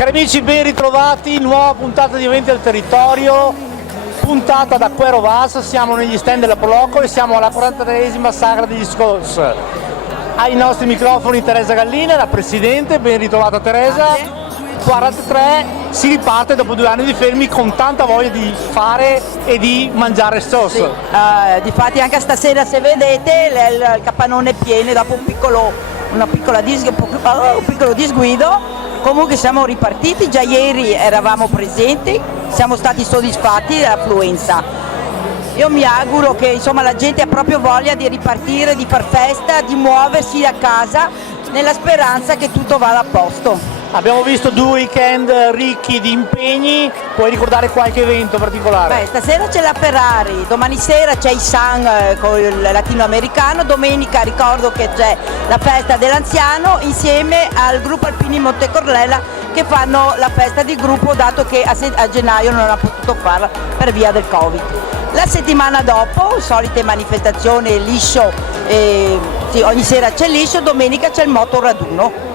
Cari amici, ben ritrovati, nuova puntata di Eventi al Territorio, puntata da Quero Vas, siamo negli stand della Proloco e siamo alla 43esima Sagra degli Scots. Ai nostri microfoni Teresa Gallina, la Presidente, ben ritrovata Teresa. 43, si riparte dopo 2 anni di fermi con tanta voglia di fare e di mangiare sauce. Sì, difatti anche stasera se vedete il capannone è pieno dopo un piccolo disguido. Comunque siamo ripartiti, già ieri eravamo presenti, siamo stati soddisfatti dell'affluenza. Io mi auguro che insomma, la gente ha proprio voglia di ripartire, di far festa, di muoversi a casa nella speranza che tutto vada a posto. Abbiamo visto 2 weekend ricchi di impegni, puoi ricordare qualche evento particolare? Beh, stasera c'è la Ferrari, domani sera c'è i Sun con il latinoamericano, domenica ricordo che c'è la festa dell'anziano insieme al gruppo Alpini Montecorlella che fanno la festa di gruppo dato che a gennaio non ha potuto farla per via del Covid. La settimana dopo, solite manifestazioni, liscio, sì, ogni sera c'è liscio, domenica c'è il moto raduno.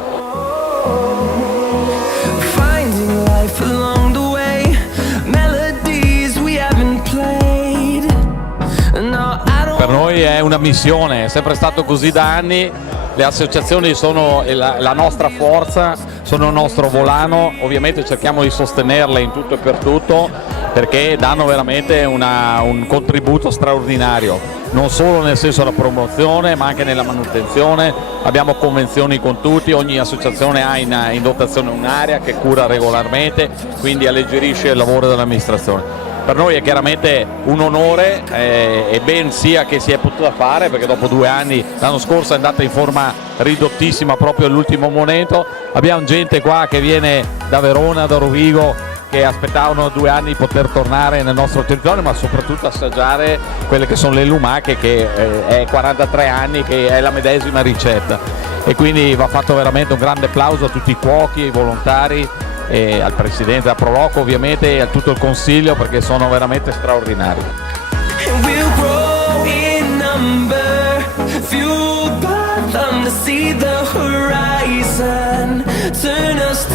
Per noi è una missione, è sempre stato così da anni, le associazioni sono la nostra forza, sono il nostro volano, ovviamente cerchiamo di sostenerle in tutto e per tutto perché danno veramente un contributo straordinario, non solo nel senso della promozione ma anche nella manutenzione, abbiamo convenzioni con tutti, ogni associazione ha in dotazione un'area che cura regolarmente, quindi alleggerisce il lavoro dell'amministrazione. Per noi è chiaramente un onore e ben sia che si è potuta fare perché dopo 2 anni, l'anno scorso è andata in forma ridottissima proprio all'ultimo momento, abbiamo gente qua che viene da Verona, da Rovigo che aspettavano 2 anni di poter tornare nel nostro territorio ma soprattutto assaggiare quelle che sono le lumache che è 43 anni che è la medesima ricetta e quindi va fatto veramente un grande applauso a tutti i cuochi, ai volontari e al presidente della Proloco ovviamente e a tutto il consiglio perché sono veramente straordinari.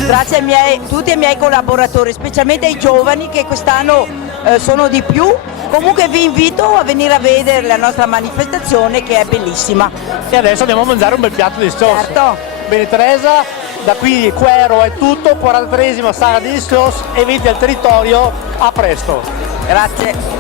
Grazie a tutti i miei collaboratori, specialmente ai giovani che quest'anno sono di più. Comunque vi invito a venire a vedere la nostra manifestazione che è bellissima. E adesso andiamo a mangiare un bel piatto di sauce. Certo. Bene Teresa, da qui Quero è tutto, 43esima Sagra degli Scots, Eventi al Territorio, a presto. Grazie.